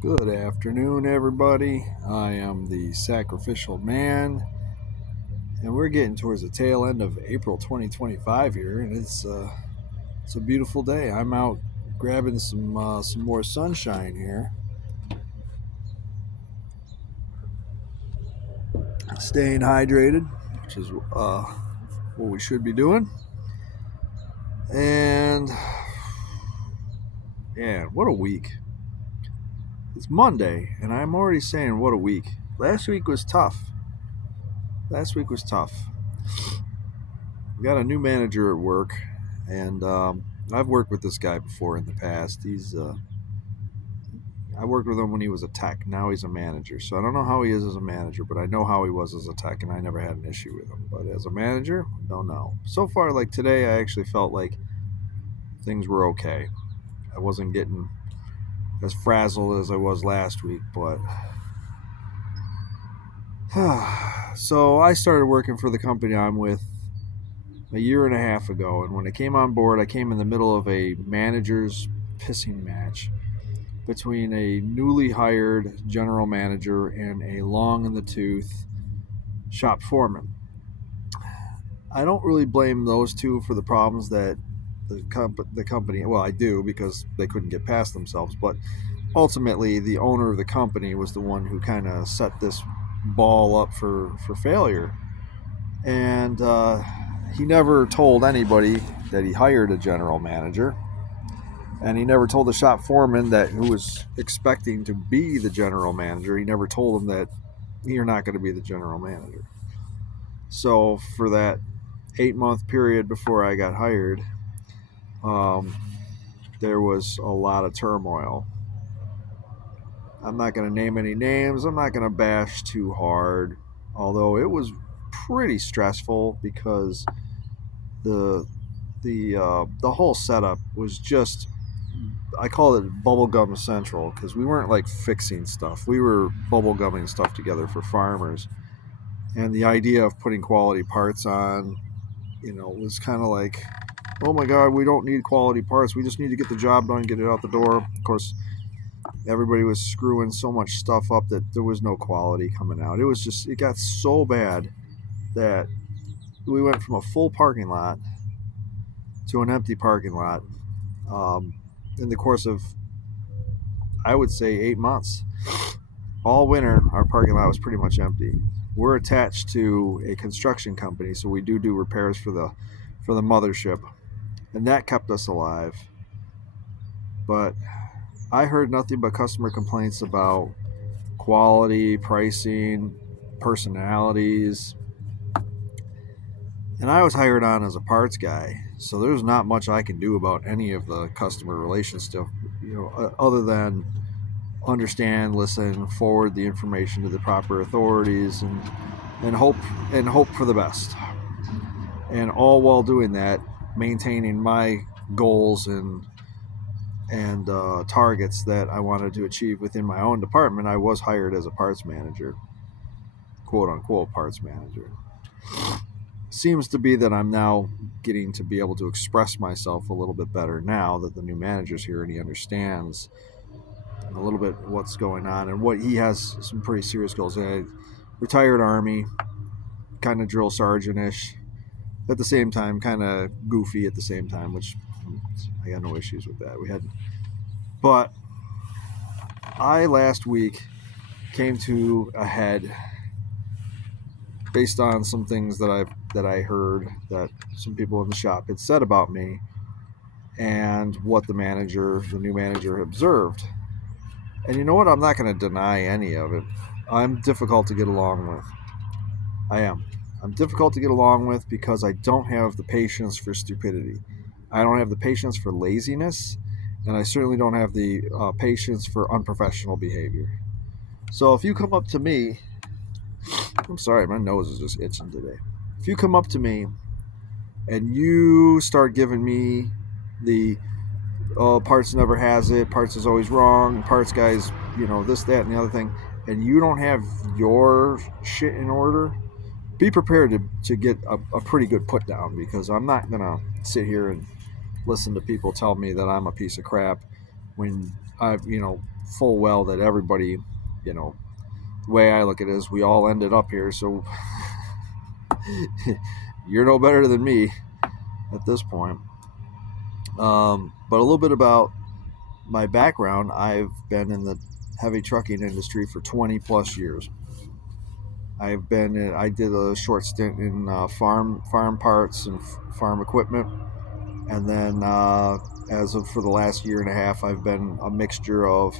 Good afternoon, everybody. I am the Sacrificial Man, and we're getting towards the tail end of April 2025 here, and it's a beautiful day. I'm out grabbing some more sunshine here, staying hydrated, which is what we should be doing. And yeah, what a week! It's Monday, and I'm already saying what a week. Last week was tough. Last week was tough. We got a new manager at work, and I've worked with this guy before in the past. I worked with him when he was a tech. Now he's a manager. So I don't know how he is as a manager, but I know how he was as a tech, and I never had an issue with him. But as a manager, don't know. So far, like today, I actually felt like things were okay. I wasn't getting as frazzled as I was last week, but so I started working for the company I'm with a year and a half ago, and when I came on board, I came in the middle of a manager's pissing match between a newly hired general manager and a long in the tooth shop foreman. I don't really blame those two for the problems that the company, well, I do because they couldn't get past themselves, but ultimately the owner of the company was the one who kind of set this ball up for failure. And he never told anybody that he hired a general manager, and he never told the shop foreman that who was expecting to be the general manager. He never told him that you're not going to be the general manager. So for that 8-month period before I got hired, um, there was a lot of turmoil. I'm not going to name any names. I'm not going to bash too hard, although it was pretty stressful because the the whole setup was just, I call it bubblegum central, because we weren't like fixing stuff. We were bubblegumming stuff together for farmers. And the idea of putting quality parts on, was kind of like, oh my God, we don't need quality parts. We just need to get the job done, get it out the door. Of course, everybody was screwing so much stuff up that there was no quality coming out. It got so bad that we went from a full parking lot to an empty parking lot in the course of, I would say, 8 months. All winter, our parking lot was pretty much empty. We're attached to a construction company, so we do repairs for the mothership, and that kept us alive. But I heard nothing but customer complaints about quality, pricing, personalities, and I was hired on as a parts guy, so there's not much I can do about any of the customer relations stuff, other than understand, listen, forward the information to the proper authorities, and hope for the best. And all while doing that, maintaining my goals and targets that I wanted to achieve within my own department. I was hired as a parts manager, quote unquote parts manager. Seems to be that I'm now getting to be able to express myself a little bit better now that the new manager's here and he understands a little bit what's going on, and what he has some pretty serious goals. Retired Army, kind of drill sergeant-ish, at the same time kind of goofy at the same time, which I got no issues with that. But I last week came to a head based on some things that I heard that some people in the shop had said about me, and what the new manager, observed. And you know what? I'm not going to deny any of it. I'm difficult to get along with. I am. I'm difficult to get along with because I don't have the patience for stupidity. I don't have the patience for laziness, and I certainly don't have the patience for unprofessional behavior. So if you come up to me, I'm sorry, my nose is just itching today. If you come up to me and you start giving me the parts never has it, parts is always wrong, parts guys, this, that, and the other thing, and you don't have your shit in order, be prepared to get a pretty good put down, because I'm not going to sit here and listen to people tell me that I'm a piece of crap when I've, full well that everybody, you know, the way I look at it is we all ended up here, so you're no better than me at this point. But a little bit about my background. I've been in the heavy trucking industry for 20 plus years. I did a short stint in farm parts and farm equipment, and then as of for the last year and a half, I've been a mixture of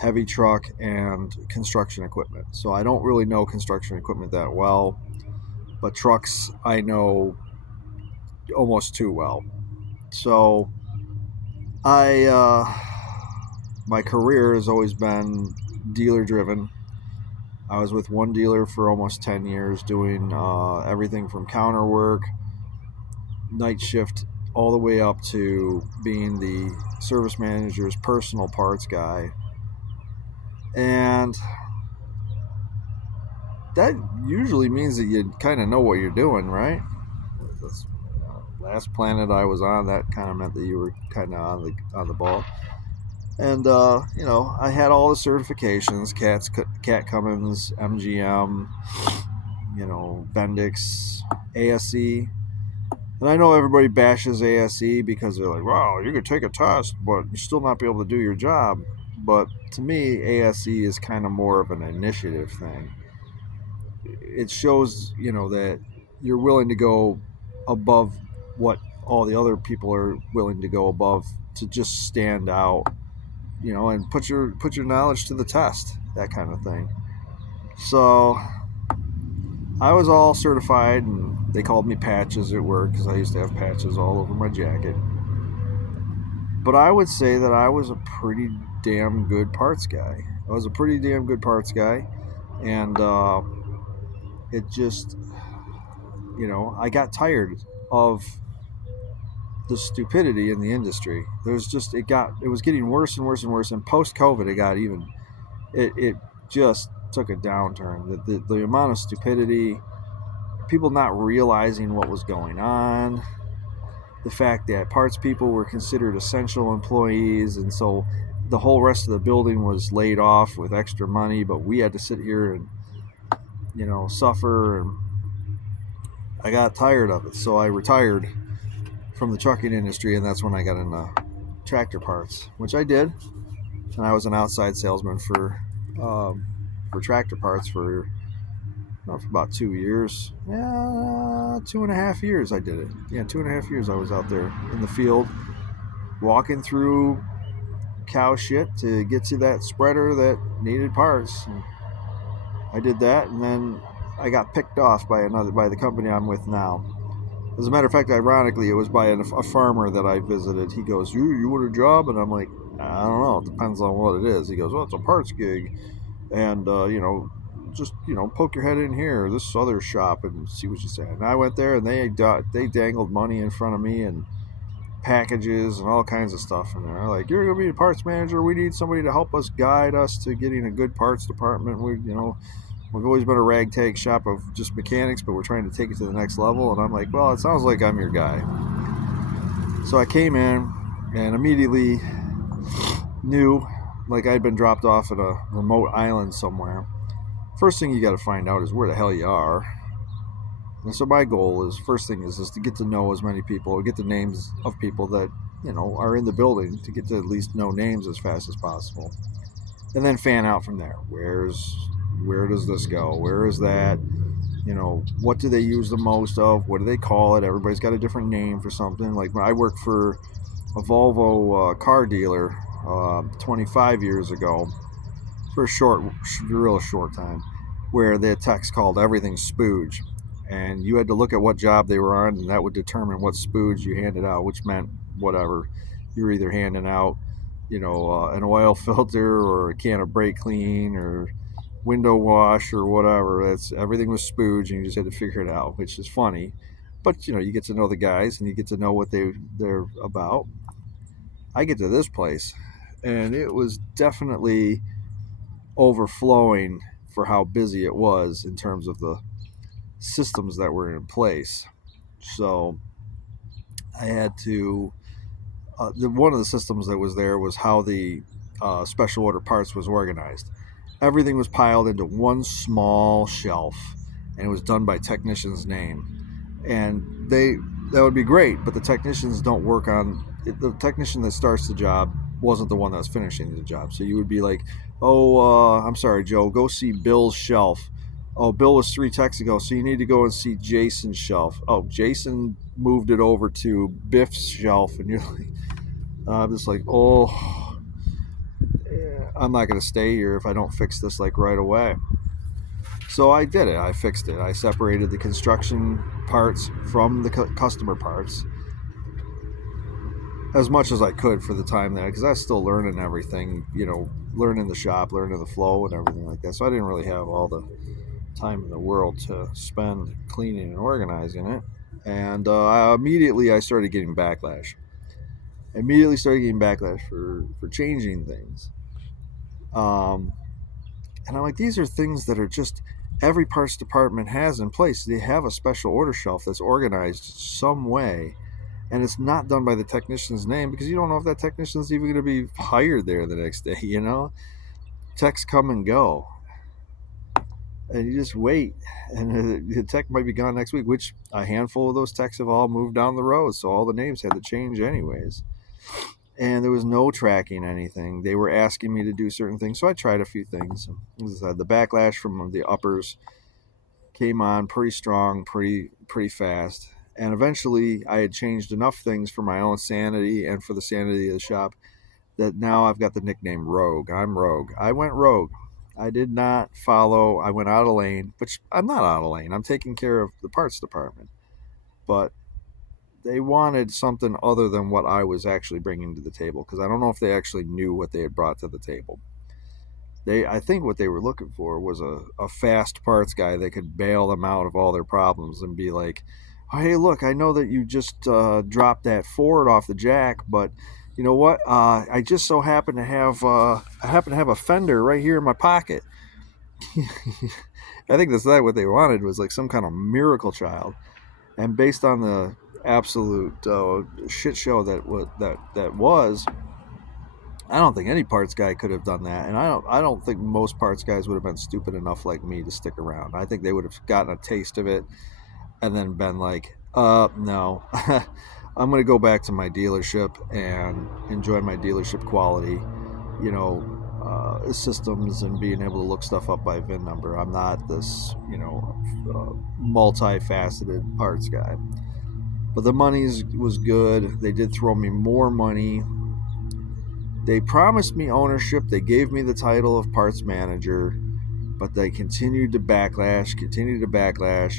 heavy truck and construction equipment. So I don't really know construction equipment that well, but trucks I know almost too well. So I my career has always been dealer driven. I was with one dealer for almost 10 years doing everything from counter work, night shift, all the way up to being the service manager's personal parts guy. And that usually means that you kind of know what you're doing, right? This last planet I was on, that kind of meant that you were kind of on the ball. And you know, I had all the certifications: Cat Cummins, MGM, you know, Bendix, ASE. And I know everybody bashes ASE because they're like, wow, you could take a test, but you still not be able to do your job. But to me, ASE is kind of more of an initiative thing. It shows, you know, that you're willing to go above what all the other people are willing to go above to just stand out, you know, and put your knowledge to the test, that kind of thing. So I was all certified, and they called me Patches at work because I used to have patches all over my jacket. But I would say that I was a pretty damn good parts guy. I was a pretty damn good parts guy, and it just, you know, I got tired of the stupidity in the industry. There's just it was getting worse and worse and worse, and post COVID it got even it just took a downturn. The amount of stupidity, people not realizing what was going on, the fact that parts people were considered essential employees, and so the whole rest of the building was laid off with extra money, but we had to sit here and, you know, suffer. And I got tired of it, so I retired from the trucking industry, and that's when I got into tractor parts, which I did. And I was an outside salesman for tractor parts for about 2 years. Yeah, 2.5 years I did it. Yeah, 2.5 years I was out there in the field, walking through cow shit to get to that spreader that needed parts. And I did that, and then I got picked off by the company I'm with now. As a matter of fact, ironically, it was by a farmer that I visited. He goes, you want a job? And I'm like, I don't know. It depends on what it is. He goes, well, it's a parts gig. And, you know, just, you know, poke your head in here, this other shop, and see what you say. And I went there, and they dangled money in front of me and packages and all kinds of stuff in there. Like, you're going to be a parts manager. We need somebody to help us guide us to getting a good parts department. We've always been a ragtag shop of just mechanics, but we're trying to take it to the next level. And I'm like, well, it sounds like I'm your guy. So I came in and immediately knew, like, I'd been dropped off at a remote island somewhere. First thing you got to find out is where the hell you are. And so my goal is, first thing is to get to know as many people, or get the names of people that, you know, are in the building, to get to at least know names as fast as possible. And then fan out from there. Where does this go? Where is that? You know, what do they use the most of? What do they call it? Everybody's got a different name for something. Like, I worked for a Volvo car dealer 25 years ago for a real short time, where the techs called everything spooge. And you had to look at what job they were on, and that would determine what spooge you handed out, which meant whatever. You were either handing out, you know, an oil filter or a can of brake clean or window wash or whatever. Everything was spooge, and you just had to figure it out, which is funny. But, you know, you get to know the guys, and you get to know what they're about. I get to this place, and it was definitely overflowing for how busy it was in terms of the systems that were in place. So I had to one of the systems that was there was how the special order parts was organized. Everything was piled into one small shelf, and it was done by technician's name. And that would be great, but the technicians don't work on the technician that starts the job wasn't the one that was finishing the job. So you would be like, oh, I'm sorry, Joe, go see Bill's shelf. Oh, Bill was 3 techs ago, so you need to go and see Jason's shelf. Oh, Jason moved it over to Biff's shelf, and you're like, I'm just like, oh, I'm not going to stay here if I don't fix this like right away. So I did it. I fixed it. I separated the construction parts from the customer parts as much as I could for the time there, because I was still learning everything, learning the shop, learning the flow and everything like that. So I didn't really have all the time in the world to spend cleaning and organizing it. And immediately I started getting backlash. For changing things. And I'm like, these are things that are just every parts department has in place. They have a special order shelf that's organized some way, and it's not done by the technician's name because you don't know if that technician's even going to be hired there the next day. Techs come and go, and you just wait, and the tech might be gone next week, which a handful of those techs have all moved down the road, so all the names had to change anyways. And there was no tracking anything. They were asking me to do certain things, so I tried a few things. As I said, the backlash from the uppers came on pretty strong, pretty fast. And eventually, I had changed enough things for my own sanity and for the sanity of the shop that now I've got the nickname Rogue. I'm Rogue. I went rogue. I did not follow. I went out of lane, which I'm not out of lane. I'm taking care of the parts department. But they wanted something other than what I was actually bringing to the table, because I don't know if they actually knew what they had brought to the table. I think what they were looking for was a fast parts guy that could bail them out of all their problems and be like, oh, hey, look, I know that you just dropped that Ford off the jack, but you know what? I just so happen to have a fender right here in my pocket. I think that's what they wanted, was like some kind of miracle child. And based on the absolute shit show that was, I don't think any parts guy could have done that, and I don't think most parts guys would have been stupid enough like me to stick around. I think they would have gotten a taste of it and then been like, no, I'm going to go back to my dealership and enjoy my dealership quality, systems and being able to look stuff up by VIN number. I'm not this, multifaceted parts guy. But the money was good. They did throw me more money. They promised me ownership. They gave me the title of parts manager, but they continued to backlash.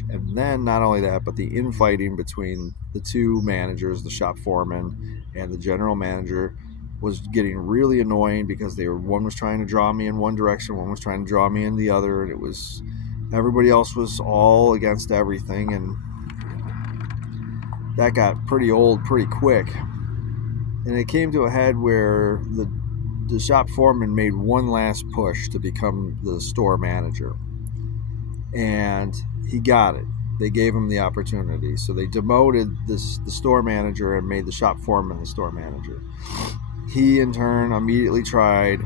And then not only that, but the infighting between the two managers, the shop foreman and the general manager, was getting really annoying because one was trying to draw me in one direction, one was trying to draw me in the other, and everybody else was all against everything, and that got pretty old pretty quick. And it came to a head where the shop foreman made one last push to become the store manager. And he got it. They gave him the opportunity. So they demoted the store manager and made the shop foreman the store manager. He, in turn, immediately tried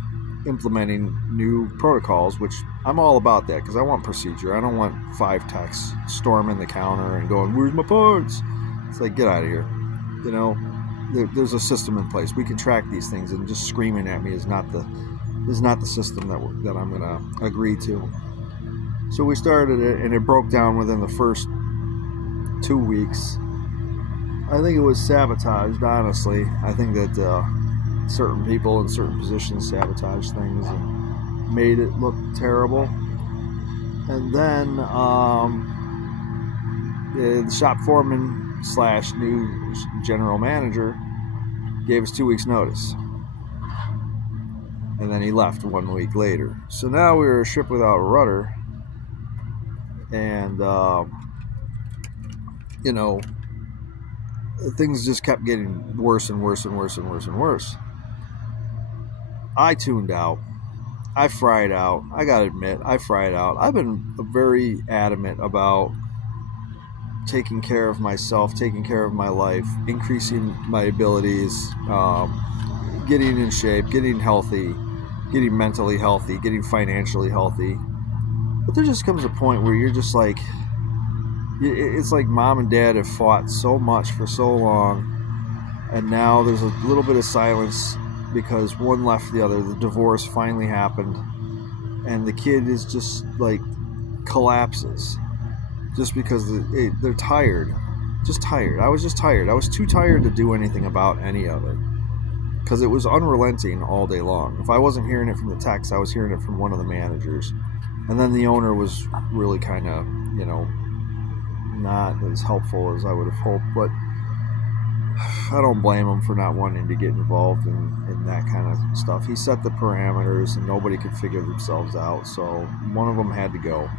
implementing new protocols, which I'm all about that because I want procedure. I don't want 5 techs storming the counter and going, "Where's my parts?" It's like, get out of here. There's a system in place. We can track these things, and just screaming at me is not the system that I'm going to agree to. So we started it, and it broke down within the first 2 weeks. I think it was sabotaged, honestly. I think that certain people in certain positions sabotaged things and made it look terrible. And then the shop foreman / new general manager gave us 2 weeks notice, and then he left 1 week later. So now we were a ship without a rudder, and things just kept getting worse and worse and worse and worse and worse. I tuned out. I fried out. I gotta admit, I fried out. I've been very adamant about taking care of myself, taking care of my life, increasing my abilities, getting in shape, getting healthy, getting mentally healthy, getting financially healthy. But there just comes a point where you're just like, it's like mom and dad have fought so much for so long, and now there's a little bit of silence because one left the other. The divorce finally happened, and the kid is just like collapses just because they're tired. Just tired. I was just tired. I was too tired to do anything about any of it because it was unrelenting all day long. If I wasn't hearing it from the text, I was hearing it from one of the managers. And then the owner was really kind of, not as helpful as I would have hoped. But I don't blame him for not wanting to get involved in that kind of stuff. He set the parameters and nobody could figure themselves out. So one of them had to go.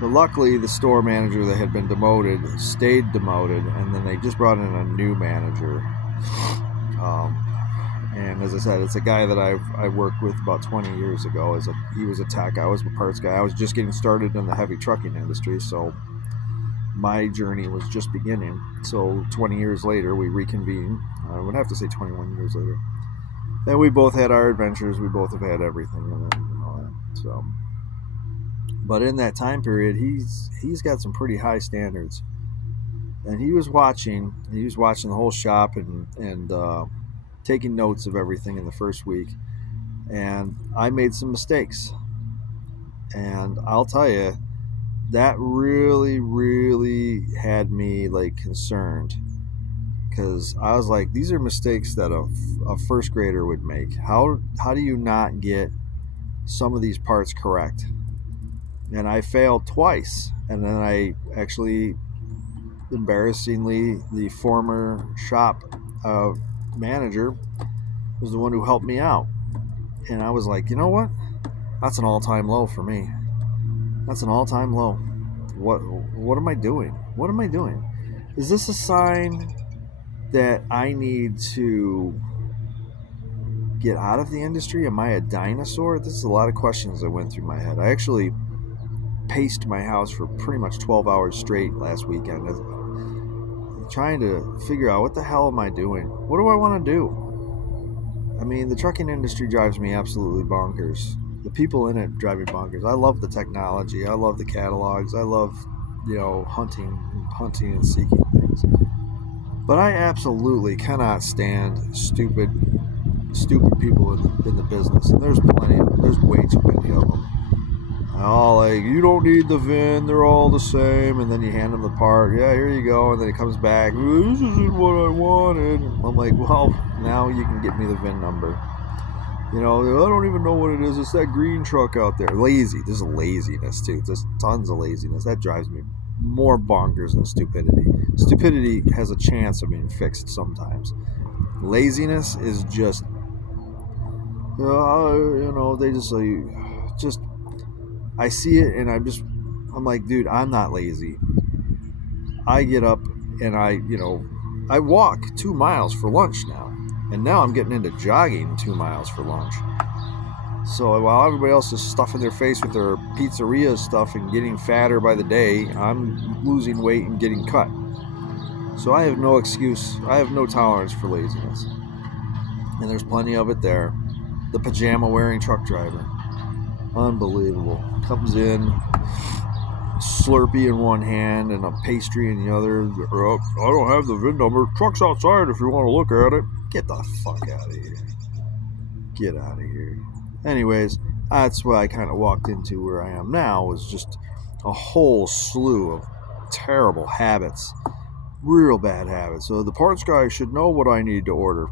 But luckily, the store manager that had been demoted stayed demoted, and then they just brought in a new manager. And as I said, it's a guy that I worked with about 20 years ago. He was a tech. I was a parts guy. I was just getting started in the heavy trucking industry, so my journey was just beginning. So 20 years later, we reconvened. I would have to say 21 years later. And we both had our adventures. We both have had everything in it and all that. So, but in that time period, he's got some pretty high standards. And he was watching the whole shop and taking notes of everything in the first week. And I made some mistakes. And I'll tell you, that really, really had me like concerned, because I was like, these are mistakes that a first grader would make. How do you not get some of these parts correct? And I failed twice. And then I actually, embarrassingly, the former shop manager was the one who helped me out. And I was like, you know what? That's an all-time low for me. That's an all-time low. What am I doing? What am I doing? Is this a sign that I need to get out of the industry? Am I a dinosaur? This is a lot of questions that went through my head. I actually paced my house for pretty much 12 hours straight last weekend, trying to figure out, what the hell am I doing? What do I want to do? I mean, the trucking industry drives me absolutely bonkers. The people in it drive me bonkers. I love the technology. I love the catalogs. I love, hunting and seeking things. But I absolutely cannot stand stupid people in the business. And there's way too many of them. Oh, like, you don't need the VIN, they're all the same, and then you hand them the part, yeah, here you go, and then it comes back, this isn't what I wanted. I'm like, well, now you can get me the VIN number. I don't even know what it is. It's that green truck out there. Lazy. There's laziness too. There's tons of laziness. That drives me more bonkers than stupidity. Stupidity has a chance of being fixed sometimes. Laziness is just, they just I see it and I'm like, dude, I'm not lazy. I get up and I walk 2 miles for lunch now. And now I'm getting into jogging 2 miles for lunch. So while everybody else is stuffing their face with their pizzeria stuff and getting fatter by the day, I'm losing weight and getting cut. So I have no excuse. I have no tolerance for laziness. And there's plenty of it there. The pajama wearing truck driver. Unbelievable. Comes in, Slurpee in one hand and a pastry in the other. I don't have the VIN number. Truck's outside if you want to look at it. Get the fuck out of here. Get out of here. Anyways, that's what I kind of walked into where I am now, was just a whole slew of terrible habits. Real bad habits. So the parts guy should know what I need to order.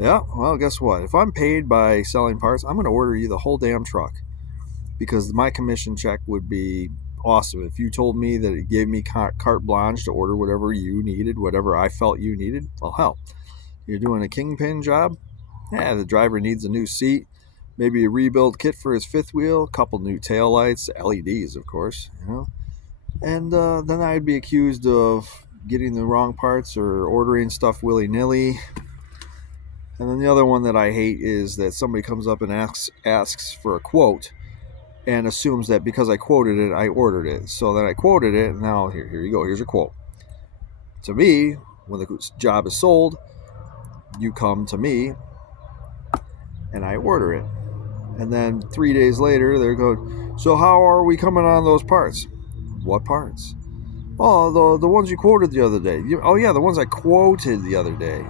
Yeah, well, guess what? If I'm paid by selling parts, I'm going to order you the whole damn truck, because my commission check would be awesome. If you told me that it gave me carte blanche to order whatever you needed, whatever I felt you needed, well, hell, you're doing a kingpin job? Yeah, the driver needs a new seat, maybe a rebuild kit for his fifth wheel, a couple new taillights, LEDs, of course, And then I'd be accused of getting the wrong parts or ordering stuff willy-nilly. And then the other one that I hate is that somebody comes up and asks for a quote and assumes that because I quoted it, I ordered it. So then I quoted it, and now here you go, here's your quote. To me, when the job is sold, you come to me and I order it. And then 3 days later, they're going, so how are we coming on those parts? What parts? Oh, the ones you quoted the other day. Oh, yeah, the ones I quoted the other day.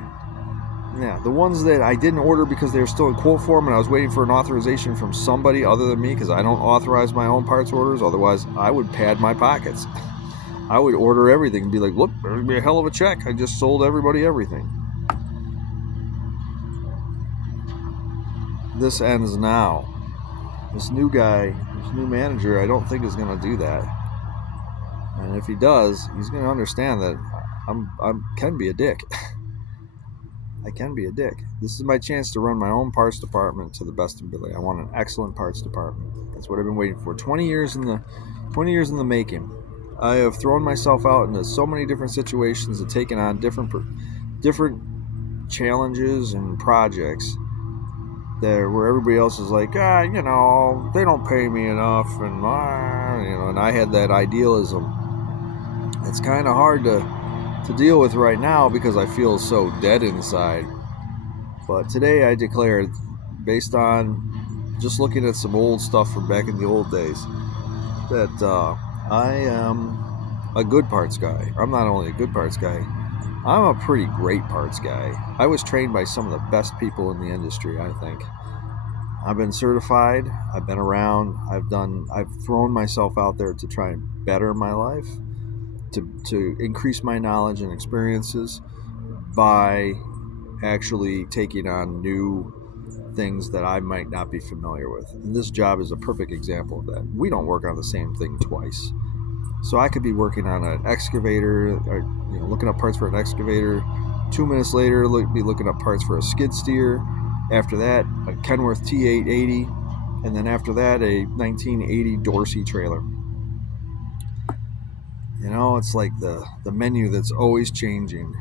Yeah, the ones that I didn't order because they were still in quote form and I was waiting for an authorization from somebody other than me because I don't authorize my own parts orders. Otherwise, I would pad my pockets. I would order everything and be like, look, there's going to be a hell of a check. I just sold everybody everything. This ends now. This new guy, this new manager, I don't think is going to do that. And if he does, he's going to understand that I can be a dick. I can be a dick. This is my chance to run my own parts department to the best ability. I want an excellent parts department. That's what I've been waiting for. 20 years in the making. I have thrown myself out into so many different situations and taken on different challenges and projects there where everybody else is like, they don't pay me enough, and and I had that idealism. It's kind of hard to deal with right now because I feel so dead inside. But today I declared, based on just looking at some old stuff from back in the old days, that I am a good parts guy. I'm not only a good parts guy, I'm a pretty great parts guy. I was trained by some of the best people in the industry, I think. I've been certified, I've been around, I've thrown myself out there to try and better my life, to increase my knowledge and experiences by actually taking on new things that I might not be familiar with. And this job is a perfect example of that. We don't work on the same thing twice. So I could be working on an excavator, or looking up parts for an excavator. 2 minutes later, be looking up parts for a skid steer. After that, a Kenworth T880, and then after that, a 1980 Dorsey trailer. It's like the menu that's always changing.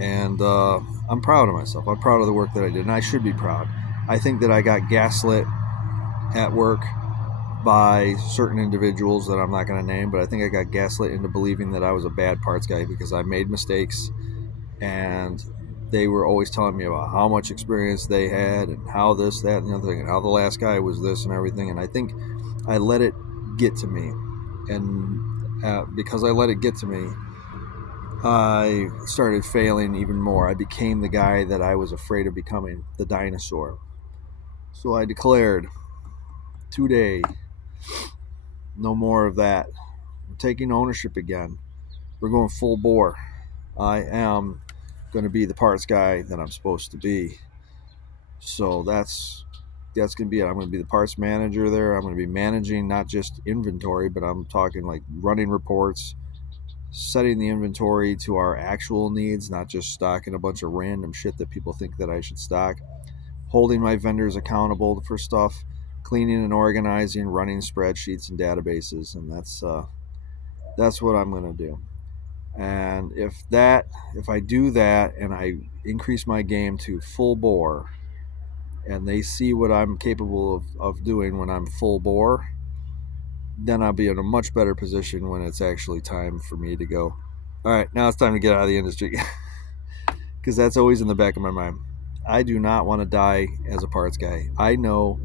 And I'm proud of myself. I'm proud of the work that I did, and I should be proud. I think that I got gaslit at work by certain individuals that I'm not going to name, but I think I got gaslit into believing that I was a bad parts guy because I made mistakes, and they were always telling me about how much experience they had and how this, that, and the other thing, and how the last guy was this and everything. And I think I let it get to me, and because I let it get to me, I started failing even more. I became the guy that I was afraid of becoming, the dinosaur. So I declared, today, no more of that. I'm taking ownership again. We're going full bore. I am going to be the parts guy that I'm supposed to be. So that's going to be it. I'm going to be the parts manager there. I'm going to be managing not just inventory, but I'm talking like running reports, setting the inventory to our actual needs, not just stocking a bunch of random shit that people think that I should stock, holding my vendors accountable for stuff, cleaning and organizing, running spreadsheets and databases, and that's what I'm going to do. And if I do that and I increase my game to full bore, and they see what I'm capable of doing when I'm full bore, then I'll be in a much better position when it's actually time for me to go, all right, now it's time to get out of the industry. Because that's always in the back of my mind. I do not want to die as a parts guy. I know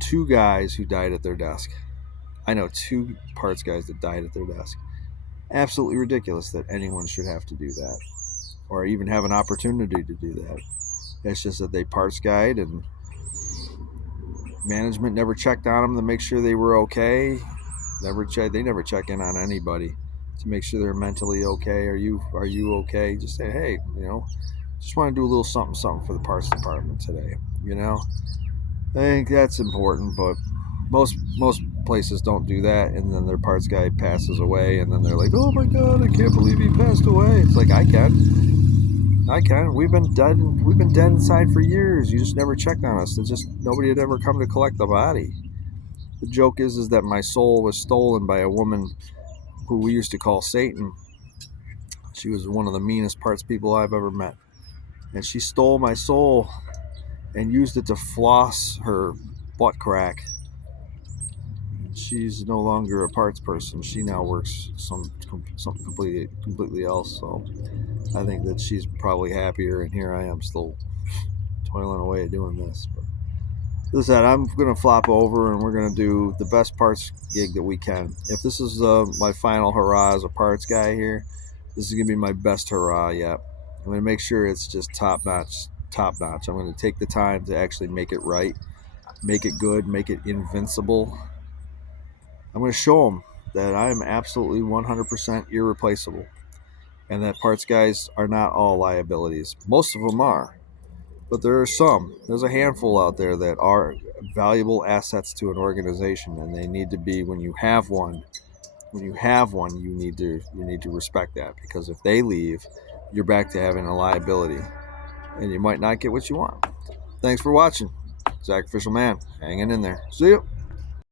2 guys who died at their desk. I know 2 parts guys that died at their desk. Absolutely ridiculous that anyone should have to do that, or even have an opportunity to do that. It's just that they parts guide, and management never checked on them to make sure they were okay. They never check in on anybody to make sure they're mentally okay. Are you okay? Just say, hey, just want to do a little something for the parts department today. I think that's important, but most places don't do that, and then their parts guy passes away, and then they're like, oh my god, I can't believe he passed away. It's like, I can. We've been dead inside for years. You just never checked on us. It's just nobody had ever come to collect the body. The joke is that my soul was stolen by a woman who we used to call Satan. She was one of the meanest parts people I've ever met, and she stole my soul and used it to floss her butt crack. She's no longer a parts person. She now works something completely else. So I think that she's probably happier, and here I am still toiling away doing this. But as I said, I'm going to flop over and we're going to do the best parts gig that we can. If this is my final hurrah as a parts guy here, this is going to be my best hurrah yet. I'm going to make sure it's just top notch, top notch. I'm going to take the time to actually make it right, make it good, make it invincible. I'm going to show them that I am absolutely 100% irreplaceable and that parts guys are not all liabilities. Most of them are. But there are some. There's a handful out there that are valuable assets to an organization, and they need to be. When you have one, you need to respect that, because if they leave, you're back to having a liability, and you might not get what you want. Thanks for watching. Sacrificial Man, hanging in there. See you.